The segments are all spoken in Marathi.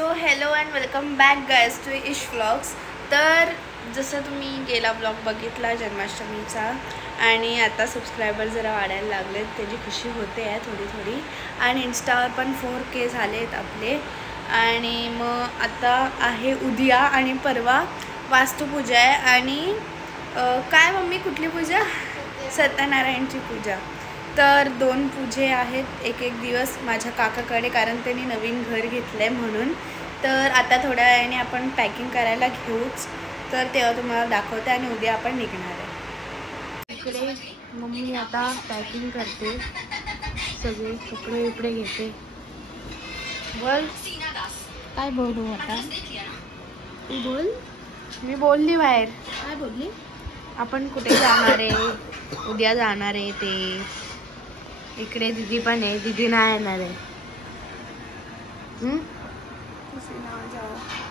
So hello and welcome back guys to Ish vlogs. तर जसं तुम्ही गेला ब्लॉग बघितला जन्माष्टमीचा आणि आता सबस्क्रायबर जरा वाढायला लागलेत, त्याची खुशी होते आहे थोडी थोडी. आणि इंस्टावर पण 4K झालेत आपले. आणि मग आता आहे उद्या आणि परवा वास्तुपूजा आहे. आणि काय मम्मी कुठली पूजा? सत्यनारायणची पूजा. तर 2 पूजे आहेत एक दिवस माझ्या काकाकडे, कारण त्यांनी नवीन घर घेतलं आहे म्हणून. तर आता थोड्या वेळाने आपण पॅकिंग करायला घेऊच, तर तेव्हा तुम्हाला दाखवते आणि उद्या आपण निघणार आहे. इकडे मम्मी आता पॅकिंग करते, सगळे कपडे बिपडे घेते. बोल काय बोलू आता? तू बोल. मी बोलली बाहेर. काय बोलली? आपण कुठे जाणार आहे, उद्या जाणार आहे ते. इकडे दीदी पण आहे, दीदी नाही येणार आहे.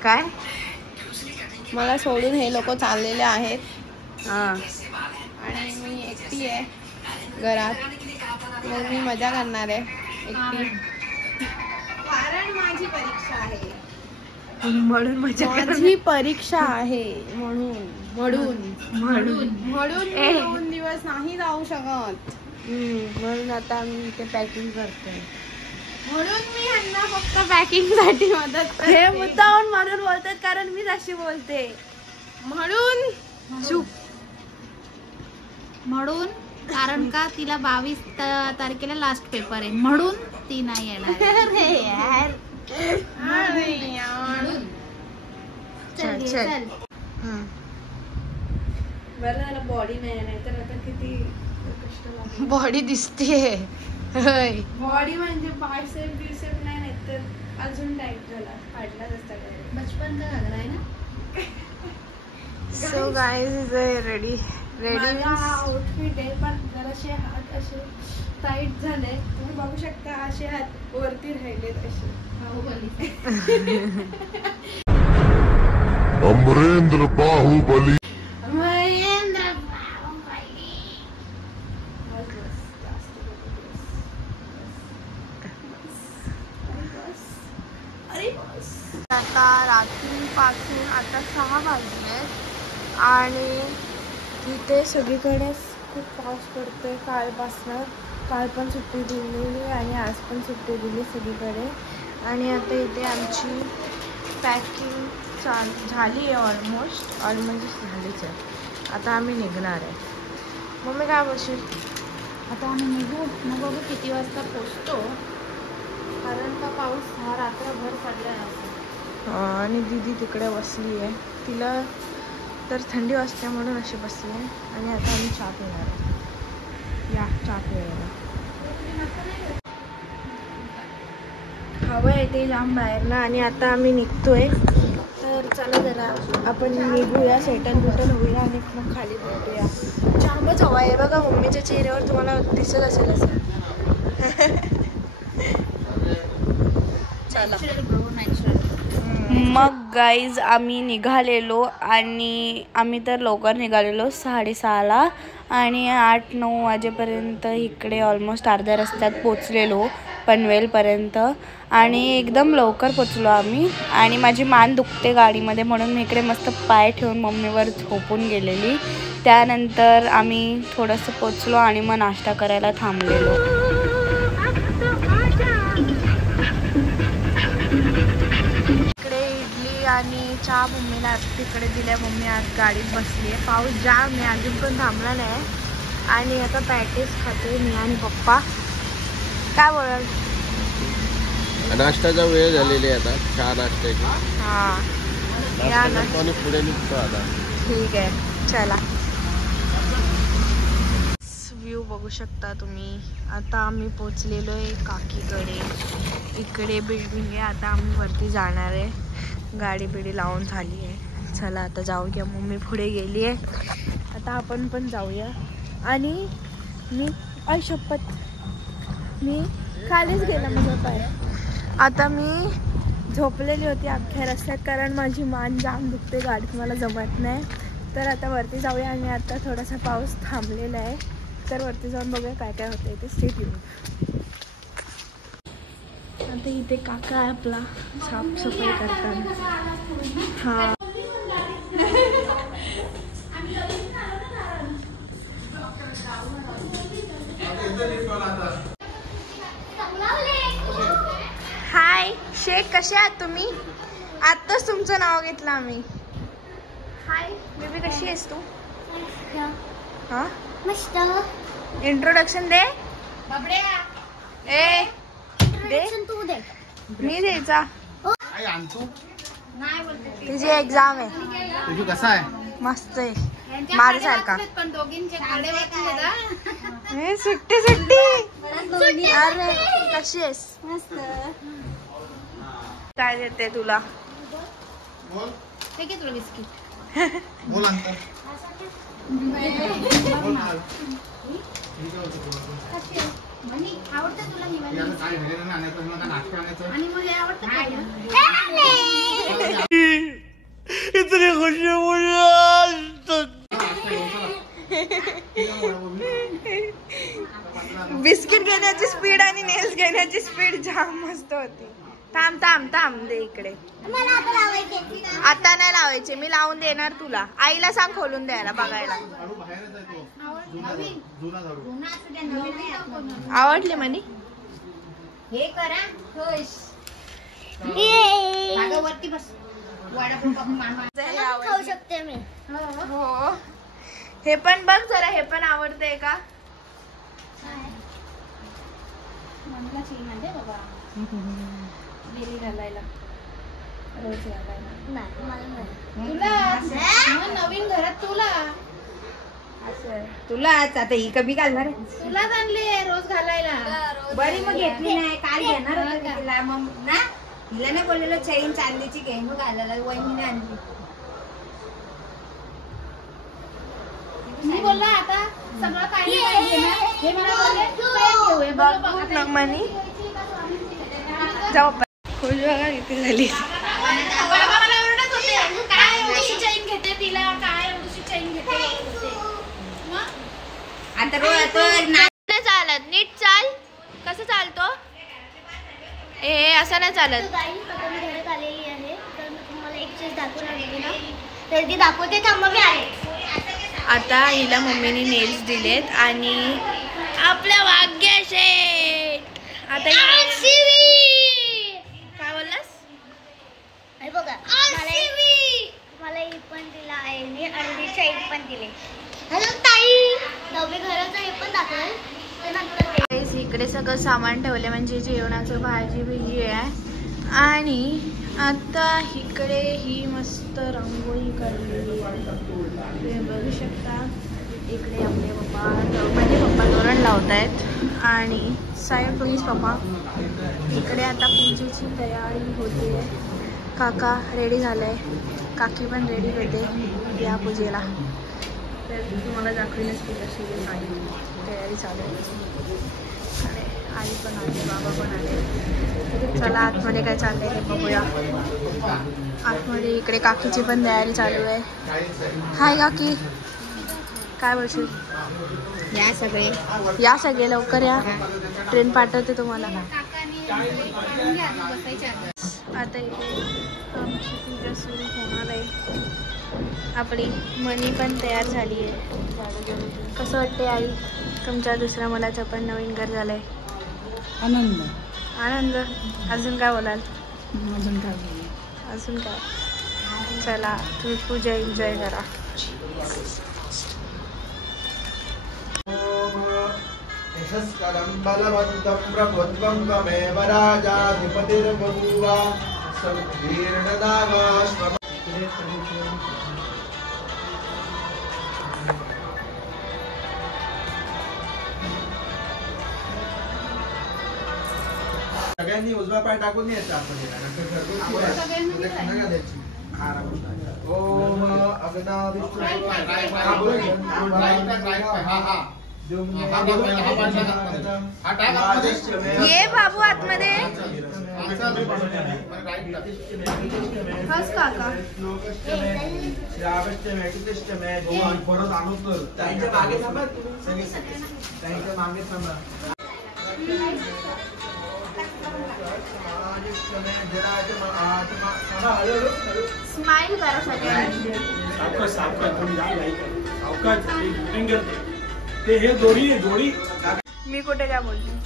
काय मला सोडून हे लोक चाललेले आहेत. हां, आणि मी एकटी आहे घरात, मग मी मजा करणार आहे एकटी, कारण माझी परीक्षा आहे. म्हणून माझी परीक्षा आहे म्हणून मी 2 दिवस नाही जाऊ शकत. म्हणून आता मी इथे पॅकिंग करते. म्हणून मी ह्यांना फक्त पॅकिंग साठी मदत करते. हे मुद्दाहून म्हणून बोलतात कारण मी अशी बोलते म्हणून कारण का तिला 22 तारखेला लास्ट पेपर आहे म्हणून ती नाही येणार. अरे यार. चल. बरं झालं बॉडी नाही तर आता किती कष्ट लागेल. बॉडी दिसतेय. बॉडी म्हणजे बायसेप नाही तर अजून टाईट झाला, फाटला असता. बचपन का घागरा आहे ना. So guys is ready outfit आहे, पण जराशे हात असे टाईट झाले. तुम्ही बघू शकता असे हात वरती राहिलेत असे. अमरेंद्र बाहुबली. आता रात्रीपासून आता 6 वाजले आणि इथे सगळीकडे खूप पाऊस पडतोय कालपासनं. काल पण सुट्टी दिलेली आणि आज पण सुट्टी दिली सगळीकडे. आणि आता इथे आमची पॅकिंग झाली आहे, ऑलमोस्ट झालीच आहे. आता आम्ही निघणार आहे. मम्मी काय बोलशील? आता आम्ही निघू, मग बघू किती वाजता पोचतो, कारण का पाऊस हा रात्रभर पडला आहे. आणि दीदी तिकडे बसली आहे, तिला तर थंडी वाजते म्हणून अशी बसली आहे. आणि आता आम्ही चहा पिणार आहे. या चहा पियायला हवं आहे ते जाम बाहेर ना. आणि आता आम्ही निघतोय, तर चला जरा आपण निघूया, सेटल होऊया आणि मग खाली भेटूया. जामच हवा आहे बघा, मम्मीच्या चेहऱ्यावर तुम्हाला दिसत असेल असं. मग गाईज आम्ही निघालेलो आणि आम्ही तर लवकर निघालेलो 6:30ला आणि 8-9 वाजेपर्यंत इकडे ऑलमोस्ट अर्ध्या रस्त्यात पोचलेलो पनवेलपर्यंत. आणि एकदम लवकर पोचलो आम्ही. आणि माझी मान दुखते गाडीमध्ये म्हणून मी इकडे मस्त पाय ठेवून मम्मीवर झोपून गेलेली. त्यानंतर आम्ही थोडंसं पोचलो आणि मग नाश्ता करायला थांबलेलो. आणि चहा मम्मीला तिकडे दिल्या. मम्मी आज गाडीत बसली आहे. पाऊस जाम आहे, अजून पण थांबला नाही. आणि आता पॅटीस खाते मी आणि पप्पा. काय बोलाल? नाश्त्याचा वेळ झालेली आहे आता, चहा नाश्त्याची. हां या ना, पुढे निघतो आता. ठीक आहे चला. व्ह्यू बघू शकता तुम्ही. आता आम्ही पोचलेलो आहे काकीकडे. इकडे बिल्डिंग आहे. आता आम्ही वरती जाणार आहे. गाडी बिडी लावून झाली आहे. चला आता जाऊया. मम्मी पुढे गेली आहे, आता आपण पण जाऊया. आणि मी शपथ मी खालीच गेला माझा पाय. आता मी झोपलेली होती अख्ख्या रस्त्यात, कारण माझी मान जाम दुखते, गाडीत मला जमत नाही. तर आता वरती जाऊया. आणि आता थोडासा पाऊस थांबलेला आहे, तर वरती जाऊन बघूया काय काय होतं ते. Stay tune. आता इथे काका आहे आपला साफसफाई करतात. हा हाय शेख, कसे आहात तुम्ही? आत्ताच तुमचं नाव घेतलं आम्ही. हाय बेबी, कशी आहेस तू? हा मस्त. इंट्रोडक्शन दे. ए दे. तू दे. मी द्यायचा. तुझी एक्झाम आहे. तुझी कसा आहे? मस्त आहे माझ्यासारखा. पण दोघींचे खाडे वाचले. सुट्टी सुट्टी. अरे कशी आहेस? मस्त. काय देते तुला? ठीक आहे तुला बिस्किट. बोल अंतर. आवडतं तुला काय नाश्ता आणायचं? आणि मला आवडतं. इतनी खुशी बिस्किट घेण्याची स्पीड आणि नेल्स घेण्याची स्पीड जाम मस्त होती. थांब थांब थांब दे इकडे. आता नाही लावायचे, मी लावून देणार तुला. आईला सांग खोलून द्यायला बघायला. आवडले म्हणे. हे करा खुश. वरती बस. खाऊ शकते मी. हो हे पण बघ जरा, हे पण आवडतंय का? मला चेन आणते बाबा. डेली घालायला, रोज घालायला. तुला नवीन घरात तुला तुलाच आता ही कमी घालणार. तुलाच आणले रोज घालायला. बरी मग घेतली नाही, काल घेणार होती तिला. मग ना हिला नाही बोललेलो चैन चांदीची घे मग घालायला. वहिनीने आणली. मी बोलला आता सगळं काही पाहिजे ना. हे मला बोलले तू हे बघ म्हणी जाऊ. खुश बघा किती झाली. बाबा मला ओरडत होते, काय एवढीशी चैन घेते तिला, काय एवढीशी चैन घेते. आता रोज नाही चालत. नीट चाल. कसं चालतो? ए असं नाही चालत. घरात आलेली आहे तर मी तुम्हाला एक चीज दाखवून आलेली ना, तर ती दाखवते. थांबा मी आले. आता हिला मम्मीने नेल्स दिलेत आणि आपल्या भाग्य शेठ. आता काय बोललास? अरे बघा मला ही पण दिला आहे आणि चैन पण दिले. हॅलो ताई, नवे घराचं हे पण दाखवेल. इकडे सगळं सामान ठेवले म्हणजे जेवणाचं भाजी बिजी आहे. आणि आता इकडे ही मस्त रांगोळी काढलेली आहे, तुम्ही बघू शकता. इकडे आपले पप्पा म्हणजे पप्पा तोरण लावत आहेत आणि साहेब प्लीज पप्पा. इकडे आता पूजेची तयारी होते. काका रेडी झालाय, काकी पण रेडी होते या पूजेला. तर तुम्हाला दाखवेलच की कशी तयारी चालू आहे. आणि आई पण आले, बाबा पण आले. चला आतमध्ये काय चाललंय ते बघूया. आतमध्ये इकडे काकीची पण तयारी चालू आहे. हाय काकी, काय बोलशील? या सगळे लवकर या, ट्रेन पाठवते तुम्हाला. आता इथे आमची पूजा सुरू होणार आहे. आपली मनी पण तयार झाली आहे. कसं वाटते आई, तुमच्या दुसऱ्या मुलाचं पण नवीन घर झालंय? आनंद आनंद. अजून काय बोलाल? अजून काय अजून काय. चला तुम्ही पूजा एन्जॉय करा. बलवन्तं प्रभुत्वं त्वमेव राजाधिपतिर्बभूव. समुद्धीर्णदागाश्व. सगळ्यांनी उजवा पाय टाकून यायचा ओम अग्नाविष्णु. ये बाबू आतमध्ये. परत आलो तर त्यांच्या मागे थांबा. त्यांच्या मागे थांबा. स्माइल करा सगळ्यांनी. ते हे जोडी मी कुठे काय बोलते.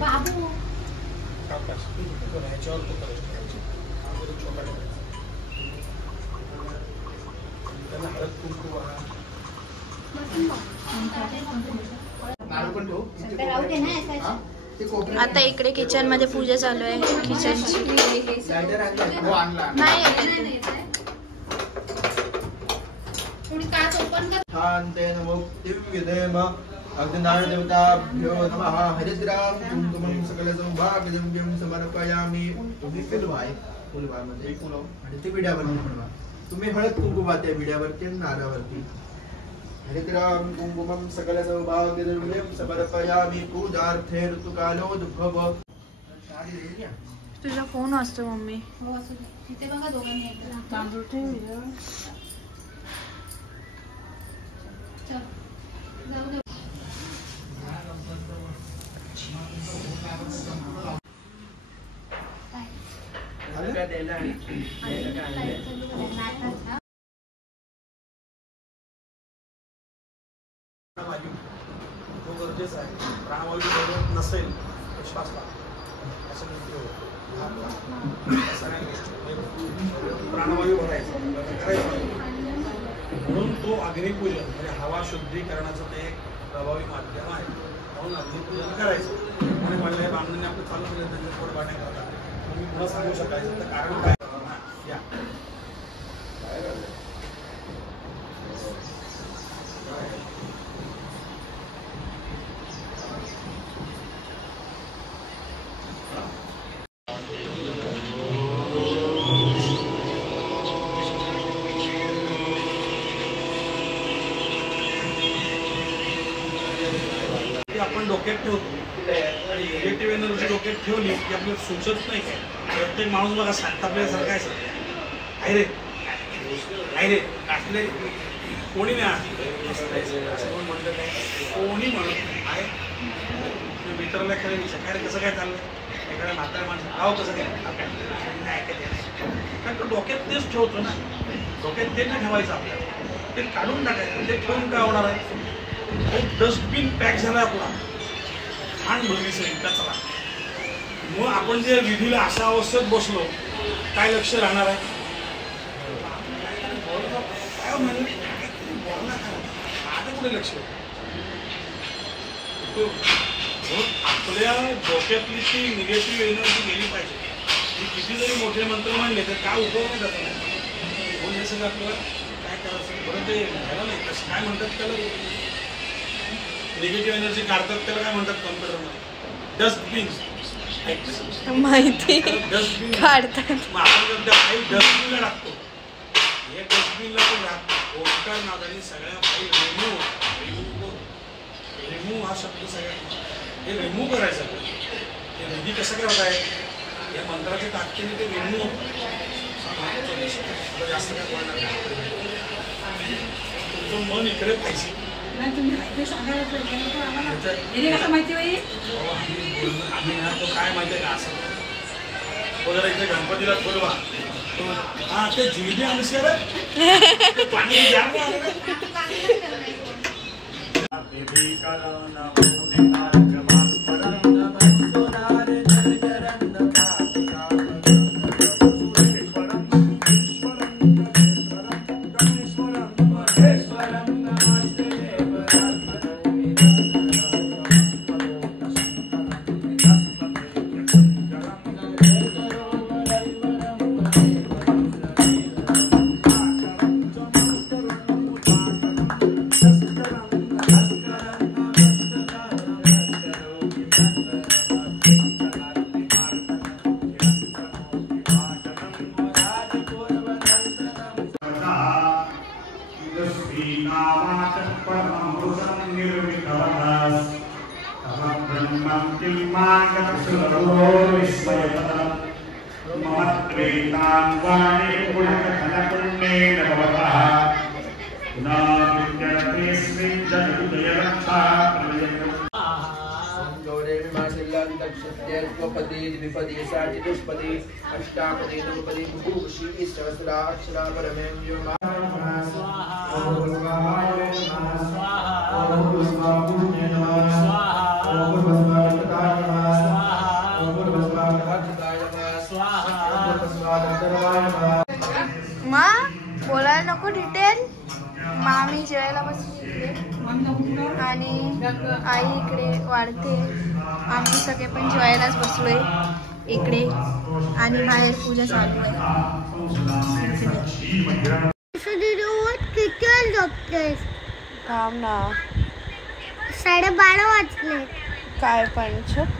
बाबू आता इकडे किचन मध्ये पूजा चालू आहे किचनची. नाही शान्तेन मुक्तिं अग्निनारायण देवताभ्यो नमः. हरिद्राम कुंकुमं सकलसौभाग्यं समर्पयामि. तुम्ही फुलवामध्ये आणि ते विड्यावरती बनवा. तुम्ही हळद कुंकुम त्या विड्यावरती आणि नारावरती. हरिद्राम कुंकुमं सकलसौभाग्यं समर्पयामि. पूजार्थे ऋतुकालोद्भव. तुझा फोन वाजतो मम्मी. हो असं तिथे बघा दोघांनी एकदा तांदूळ ठेव. चल जाऊ दे. तो गरजेचा आहे. प्राणवायू नसेल तर श्वास असं प्राणवायू भरायचा म्हणून तो अग्निपूजन म्हणजे हवा शुद्धीकरणाचं ते एक प्रभावी माध्यम आहे. म्हणून अग्निपूजन करायचं. आणि मला बांधण्याने आपलं चालू केलं त्यांच्या थोडं वाटण्या करतात. तुम्ही पुन्हा सांगू शकायचं तर कारण काय या आपण डोक्यात ठेवतो. निगेटिव्ह एनर्जी डोक्यात ठेवली की आपल्याला सुचत नाही काय. प्रत्येक माणूस बघा सांगता आपल्यासारखं आहे रे आहे रे असले कोणी नाही म्हणलं काय कोणी म्हणत आहे. मित्राला खरं विचार काय कसं काय चाललं एखाद्या म्हाताऱ्या माणसं आहो कसं काय कारण तो डोक्यात तेच ठेवतो ना. डोक्यात ते नाही ठेवायचं आपल्याला. ते काढून टाकायचं. ते ठेवून काय होणार आहे. डस्टबिन पॅक झाला आपला छान भरली सगळी कचरा. मग आपण जे विधीला अशा अवस्थेत बसलो काय लक्ष राहणार आहे. काय म्हणलं आता कुठे लक्ष. आपल्या डोक्यातली ती निगेटिव्ह एनर्जी गेली पाहिजे. ती किती जरी मोठे मंत्र म्हणले तर काय उपयोग नाही त्याचा नाही. म्हणून हे सगळं आपल्याला काय करायचं बरं ते झालं नाही. कसं काय म्हणतात त्याला निगेटिव्ह एनर्जी काढतात त्याला काय म्हणतात कॉम्प्युटरमध्ये डस्टबिन माहिती डस्टबिन काढतात. मग आपण जर त्या फाईल डस्टबिनला टाकतो. हे डस्टबिनला पण राहतो. ओंकार नादाने सगळ्या फाईल रिमूव्ह हा शब्द सगळ्यात हे रिमूव्ह करायचं. ते विधी कसं करत आहे या मंत्राच्या ताकदीने ते रिमूव्ह जास्त काय बोलणार नाही. तुमचं मन इकडे पाहिजे. आम्ही ना तो काय माहिती आहे का असं तो जरा इथे गणपतीला बोलवा. हा ते जिलबी आणशील पाणी द्या द्विपदी द्विपदी चतुष्पदी अष्टापदी नवपदी भूषी सहस्रा अक्षरा परमें व्योमा मा बोलायला नको डिटेल. मामी जेवायला बसली आणि आई इकडे वाढते. आम्ही सगळे पण जेवायलाच बसलोय इकडे आणि बाहेर पूजा चालू आहे. थांब ना 12:30 वाजले. काय पण चुप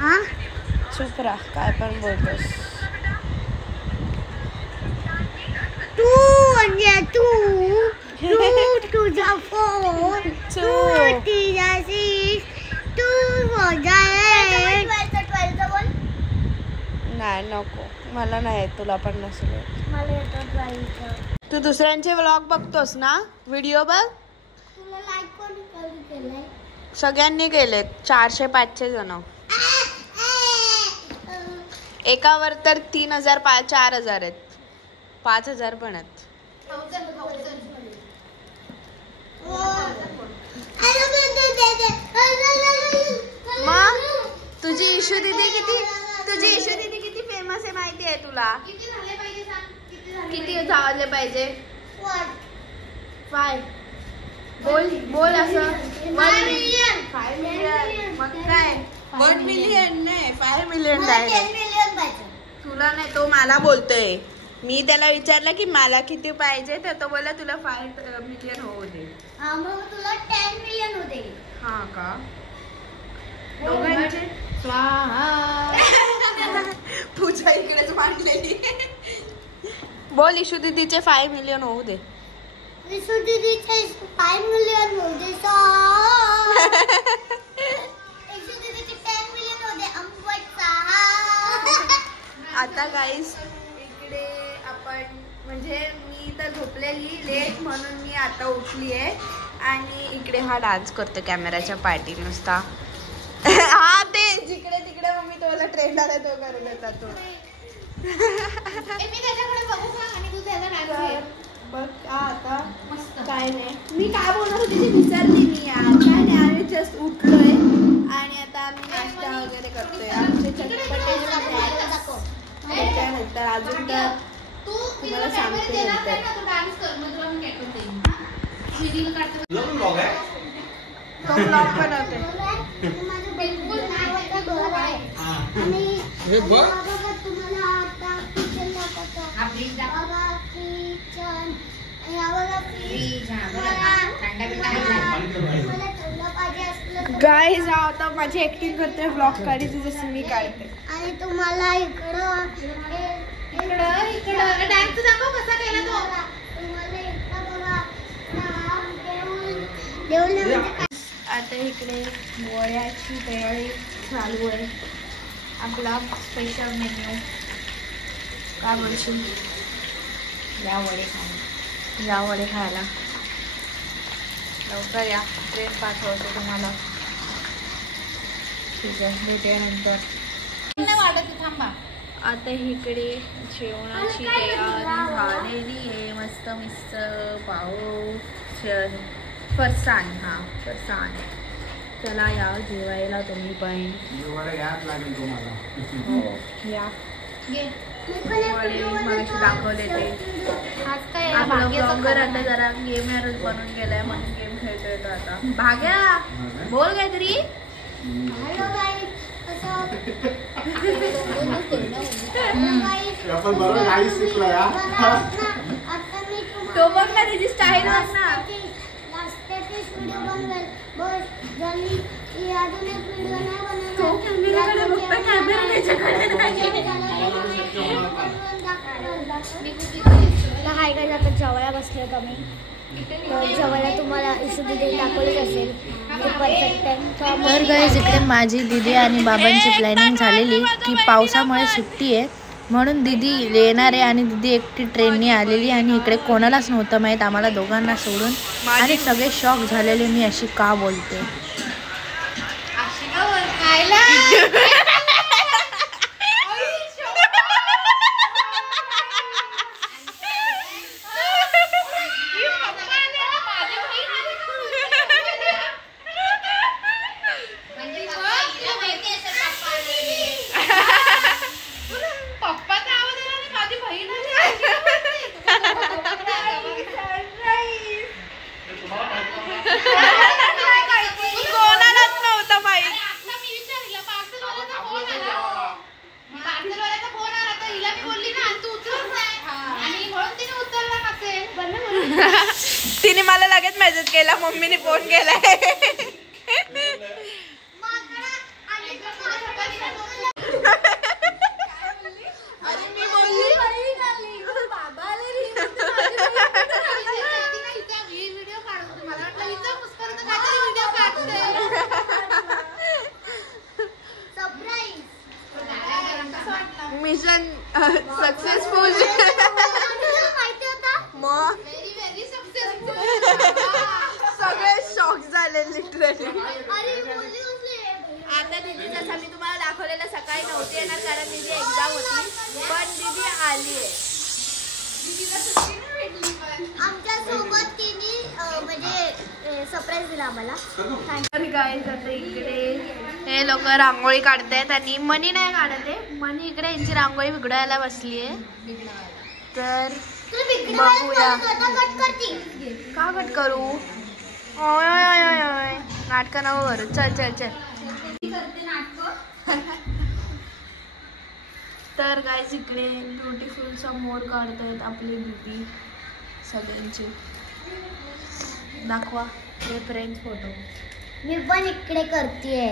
हा चुप राह. काय पण बोलतोस तू म्हणजे तू तुझा फोन तू तुझा सीस तू नाही नको मला नाही येत. तुला पण नसेल येत. मला येतात बाईचं. तू दुसऱ्यांचे व्लॉग बघतोस ना व्हिडिओ बघ. तुला लाईक कोणी केलंय? सगळ्यांनी केलेत 400-500 जण. एकावर तर 3000 4000 आहेत. 5000 पण आहेत. मग तुझी इशू दीदी किती फेमस आहे माहिती आहे तुला? किती झाले पाहिजे? 5 बोल असं 5 मिलियन. मग काय 1 मिलियन नाही 5 मिलियन तुला नाही. तो मला बोलतोय. मी त्याला विचारलं की मला किती पाहिजे तर तो बोलला तुला 5 मिलियन होऊ दे. मग तुला 10 मिलियन होते. हा का दोघांचे स्वाहा. पूजा इकडेच मांडलेली. बोल इशू दीदीचे 5 मिलियन होऊ दे. इशू दीदीचे 5 मिलियन होते. इशू दीदीचे 10 मिलियन होते. आता गाईस इकडे आपण म्हणजे मी तर झोपलेली लेट म्हणून मी आता उठली आहे आणि इकडे हा डान्स करतो कॅमेराच्या पाठी नुसता. हा ते जिकडे तिकडे मम्मी तुला ट्रेंड आला तो करून येतात तो. बघ आता मस्त काय नाही. मी काय बोलणार होती ती विचारली मी यार. काय नाही आम्ही जस्ट उठलोय आणि आता आम्ही नाश्ता वगैरे करतोय. आमचे चटपटे त्यानंतर अजून तर तुम्हाला सांगते नंतर. तो ब्लॉग बनवते. गाईज आता माझी ऍक्टिंग करते ब्लॉग काढायची जसं मी काढते. आणि तुम्हाला इकडं डान्स दाखव कसा केला तो. आता इकडे वड्याची तयारी चालू आहे. आपला स्पेशल मेन्यू काय बोलशील? या वडे खायला लवकर या. ट्रेन पाठवतो तुम्हाला. ठीक आहे भेटूया नंतर. थांबा. आता इकडे जेवणाची तयारी झालेली आहे. मस्त मिस्त पाव फरसाण. फरसाण. चला या जेवायला तुम्ही पण. हो या. वडे मगाशी दाखवले ते. आपला ब्लॉगर आता जरा गेमरच बनून गेलाय म्हणून गेम खेळतोय तो आता. भाग्या बोल काहीतरी. तो बघ ना त्याची स्टाईल बघ ना. हाय काय जातात जेवायला बसले कमी जेव्हा तुम्हाला इशू दिदी दाखवलीच असेल ते परफेक्ट आहे. तर गाईज इकडे माझी दीदी आणि बाबांची प्लॅनिंग झालेली की पावसामुळे सुट्टी आहे म्हणून दीदी येणार आहे आणि दीदी एकटी ट्रेनने आलेली आणि इकडे कोणालाच नव्हतं माहीत आम्हाला दोघांना सोडून आणि सगळे शॉक झालेले मी अशी का बोलते. तिने मला लगेच मेसेज केला मम्मीने फोन केलाय. Mission successful. मग सगळे शॉक झाले लिटरली. आता दीदी जसं मी तुम्हाला दाखवलेलं सकाळी नव्हती येणार कारण दीदी एक्झाम होती पण दीदी आली आहे. आमच्या सोबत तिने म्हणजे सरप्राईज दिला आम्हाला. गाईज आता इकडे हे लोक रांगोळी काढतायत आणि मनी नाही काढत आहे. मनी इकडे यांची रांगोळी बिघडायला बसली आहे. तर बघूया का कट करू. ओय ओय ओय ओय ओय नाटक नको करू. चल चल चल. तर गाईज इकडे ब्युटिफुल सा मोर काढतायत आपली दीदी सगळ्यांची. दाखवा रेफरन्स फोटो. मी पण इकडे करतेय.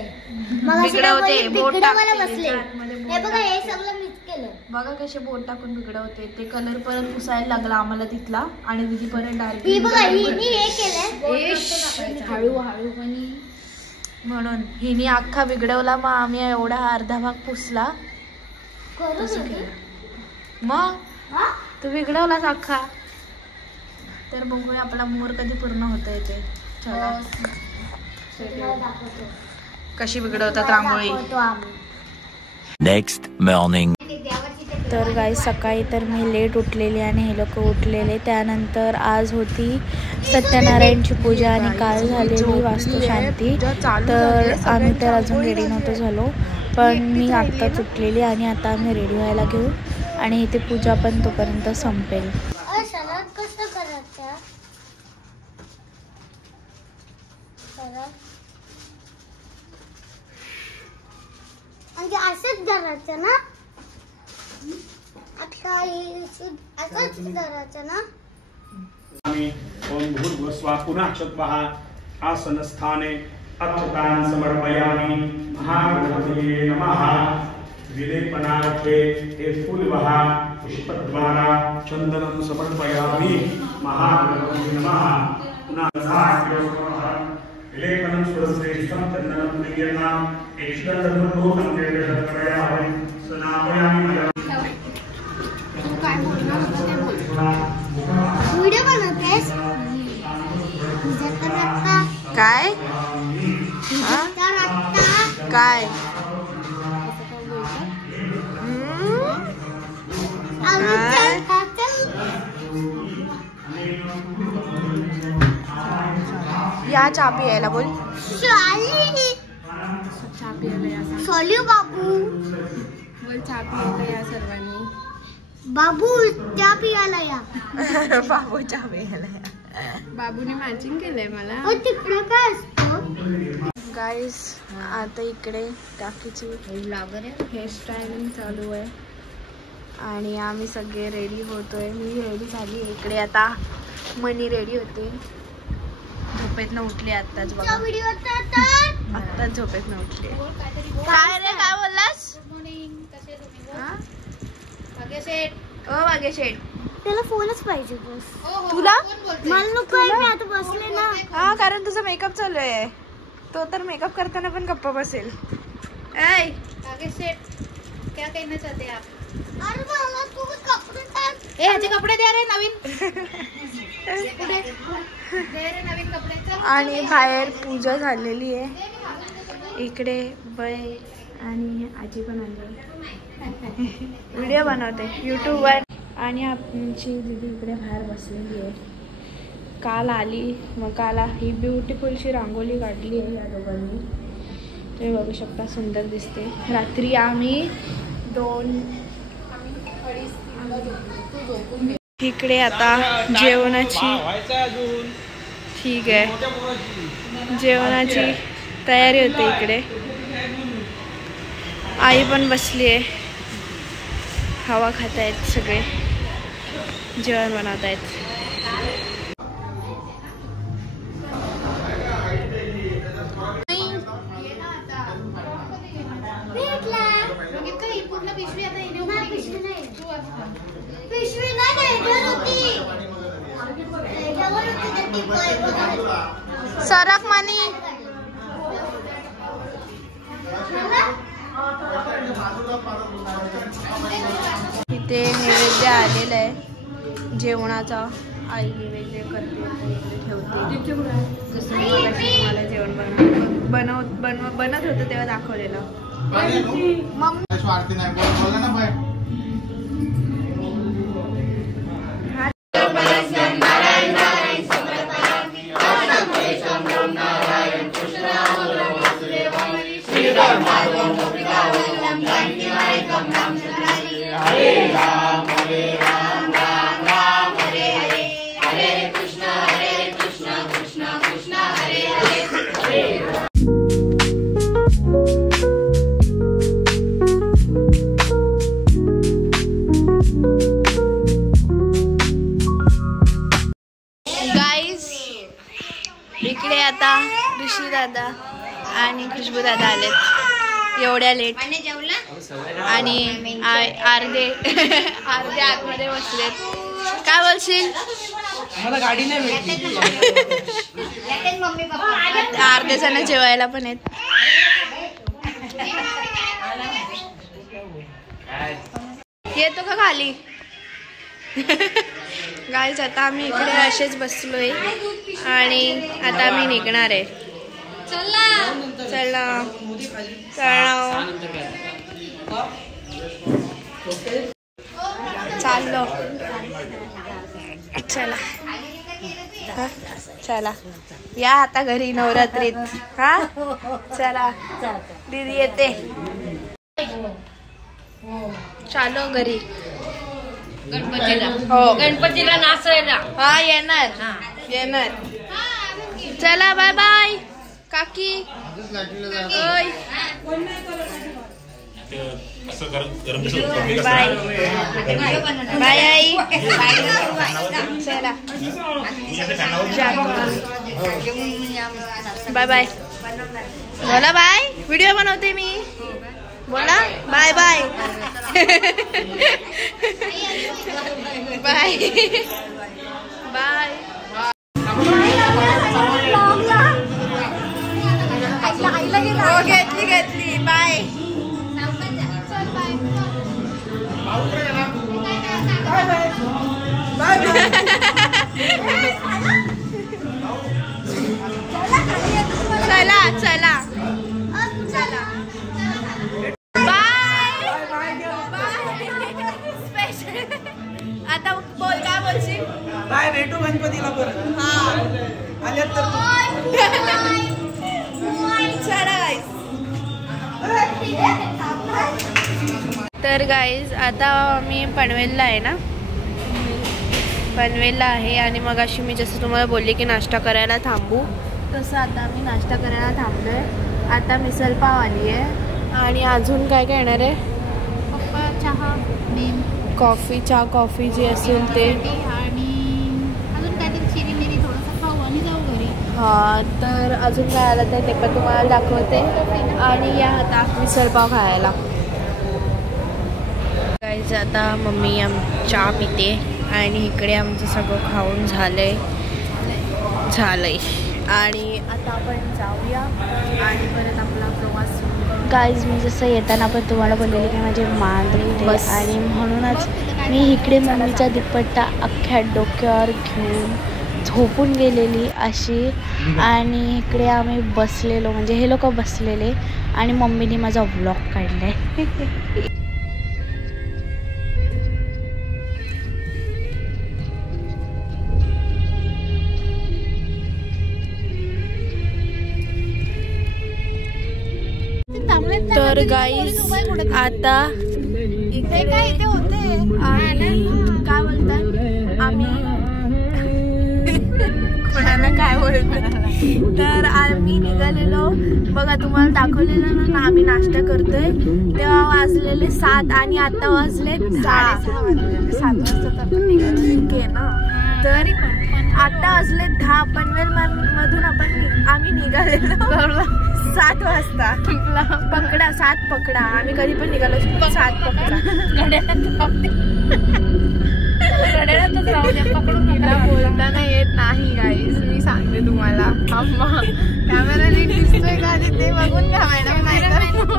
बिघडवते बोट बसले. हे बघा हे सगळं मीच केलं. बघा कसे बोट टाकून बिघडवते. ते कलर परत पुसायला लागला आम्हाला तिथला आणि दीदी परत डायरेक्ट ही बघा हिने हे केलंय हळू हळू पण म्हणून हिने अख्खा बिघडवला. मग आम्ही एवढा अर्धा भाग पुसला. करू मग तू बिघडवलास अख्खा. तर बघूया आपला मोर कधी पूर्ण होता येते. चला कशी बिघडवतात रांगोळी. Next morning. तर गाई सकाळी तर मी लेट उठलेली आणि हे लोक उठलेले. त्यानंतर आज होती सत्यनारायणची पूजा आणि काल झालेली वास्तुशांती. तर आम्ही तर अजून रेडी नव्हतो झालो पण मी आत्ताच उठलेली आणि आता आम्ही रेडी व्हायला घेऊ आणि इथे पूजा पण तोपर्यंत संपेल. सलाद कसं करायचं. म्हणजे असंच धरायचं ना. आता असंच धरायचं ना. ओम भूर्भुवस्सुः पुनः चत्वः आसनस्थाने अक्षतान् समर्पयामि. महागणपतये नमः. विलेपनार्थे हे फूलवहा पुष्पद्वारा चंदनं समर्पयामि. महागणपतये नमः. पुनः विलेपनं सुरश्रेष्ठं चन्दनं प्रियताम् एकदन्तरूपं देवशर्करयामि. स्नापयामि. व्हिडिओ बनवतेस काय काय या चहा प्यायला बोल. सोलू बाबू बोल चहा प्यायला या सर्वांनी. बाबू चहा पियाला या. बाबू चहा प्यायला या. बाबूने मॅचिंग केलंय मला. तिकडं काय असतं. गाईस आता इकडे काकीची हेअरस्टाईलिंग चालू आहे आणि आम्ही सगळे रेडी होतोय. मी रेडी झाली. इकडे आता मनी रेडी होते. झोपेतनं उठली आत्ताच. बघा आत्ताच झोपेतनं उठली. काय रे काय बोललास. ओ वागे शेठ त्याला फोनच पाहिजे बस. तुला मला नको आहे, मी आता बसले ना. हा कारण तुझा मेकअप चालू आहे. तो तर मेकअप करताना पण गप्पा बसेल. आगे सेट क्या कहना चाहते हैं आप? अरे मला तुम्ही कपडे टाक. ह्याचे कपडे द्या रे नवीन. दे रे नवीन कपडे. चल. आणि बाहेर पूजा झालेली आहे. इकडे बाय आणि आजी पण आली. व्हिडिओ बनवते यूट्यूबवर. आणि आमची दीदी इकडे बाहेर बसलेली आहे. काल आली मग काल ही ब्युटिफुलशी रांगोळी काढली आहे या दोघांनी. तुम्ही बघू शकता सुंदर दिसते. रात्री आम्ही 2-2:30 इकडे आता जेवणाची ठीक आहे जेवणाची तयारी होते. इकडे आई पण बसली आहे. हवा खात आहेत सगळे. जेवण बनवत आहेत. पिशवी नाही सरक मानी. इथे नैवेद्य आलेला आहे जेवणाचा. आई नैवेद्य करते ठेवते. जसं मला जेवण बनत होतं तेव्हा दाखवलेलं. स्वार्थी नाही बोला ना बाय. इकडे आता ऋषी दादा आणि खुशबू दादा आलेत एवढ्या लेट. आणि अर्धे आतमध्ये बसलेत. काय बोलशील? मला गाडी नाही भेटली. अर्धे जण जेवायला पण आहेत. येतो का खाली? गाईज आता आम्ही इकडे असेच बसलोय आणि आता आम्ही निघणार आहे. चला चला चाललो. चला चला या आता घरी नवरात्रीत. हा चला दीदी येते. चालो घरी. गणपतीला नाचायला. हा येणार. चला बाय बाय काकी. बाय बाय आई. चला बाय बाय. बोला बाय. व्हिडिओ बनवते मी. बोला बाय बाय. Bye bye. हो घेतली बाय. चला चला चला आता बोल काय बोलशील? बाय भेटू गणपतीला परत. हा आल्यात तर तर गाईज आता मी पनवेलला आहे ना. पनवेलला आहे आणि मग अशी मी जसं तुम्हाला बोलली की नाश्ता करायला थांबू तसं आता आम्ही नाश्ता करायला थांबलोय. आता मिसल पाव आली आहे आणि अजून काय काय येणार आहे? पप्पा चहा कॉफी चहा कॉफी जे असेल ते आणि अजून काहीतरी चिरी मिरी थोडंसं खाऊ आणि जाऊ घरी. हां तर अजून काय आलं तर ते पण तुम्हाला दाखवते. आणि या आता मिसल पाव खायला. गाईज आता मम्मी चहा पिते आणि इकडे आमचं सगळं खाऊन झालंय आणि आता आपण जाऊया आणि परत आपला प्रवास गाईज मी जसं येताना पण तुम्हाला बोललेली की माझे मान दुखते आणि म्हणूनच मी इकडे मम्मीचा दुपट्टा अख्ख्या डोक्यावर घेऊन झोपून गेलेली अशी आणि इकडे आम्ही बसलेलो म्हणजे हे लोक बसलेले आणि मम्मीने माझा व्लॉग काढलाय. तर गाईज आता इथे काय इथे होते काय बोलतात आम्ही कोणाला काय बोलतात तर आम्ही निघालेलो बघा तुम्हाला दाखवलेलं ना आम्ही नाश्ता करतोय तेव्हा वाजलेले 7 आणि आता वाजले 6. 7 वाजता तर आपण निघालो ठीक आहे ना. तरी आता वाजले 10 पनवेल मधून आम्ही निघालेलो 7 वाजता. पकडा 7 पकडा आम्ही कधी पण निघालो 7 पकडा. गड्यातच राहू द्या पकडून मला बोलताना येत नाही गाईज मी सांगते तुम्हाला. कॅमेरा नीट दिसतोय का तिथे बघून घ्या मॅडम नाही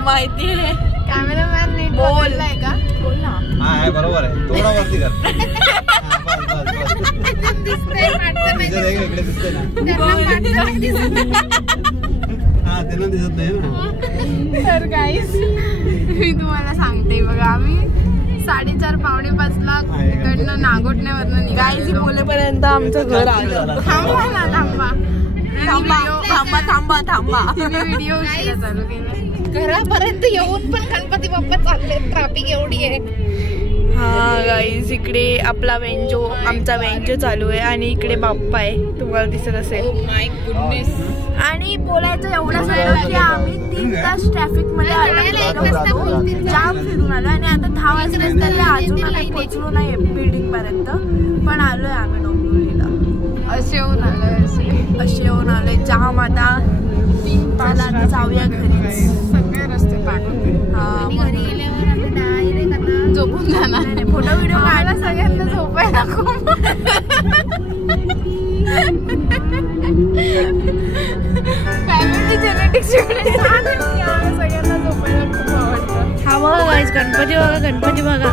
माहिती आहे कॅमेरामॅन नीट बोललाय का. बोल ना. हा बरोबर आहे थोडा वरती कर. इकडे दिसतंय ना त्यांना दिसत नाही ना. तर गाईज मी तुम्हाला सांगते बघा आम्ही 4:30 पावणे 5ला इकडनं नागोठण्यावरनं निघायची बोलेपर्यंत आमचं घर आलं. थांबा ना थांबा व्हिडिओ चालू केला घरापर्यंत येऊन पण गणपती बाप्पा चालले ट्रॅफिक एवढी आहे. हा गाईज इकडे आपला आमचा वेंजो चालू आहे आणि इकडे बाप्पा आहे तुम्हाला दिसत असेल. माय गुडनेस. आणि बोलायचं एवढं झालं की आम्ही 3 तास ट्रॅफिक मध्ये जाम फिरून आलो आणि आता 10 वाजले तरी अजून आम्ही पोहोचलो नाही बिल्डिंग पर्यंत पण आलोय आम्ही डोंबिवलीला. असे येऊन आलोय जाम आता 3 तास आता जाऊया घरी. सगळे रस्ते पाठवते. हा घरी गेल्यावर झोपून जाणार. फोटो व्हिडिओ काढला सगळ्यांना झोपायला खूप फॅमिली जेनेटिक्स सगळ्यांना झोपायला खूप आवडतं. हा बघा गाईज गणपती बघा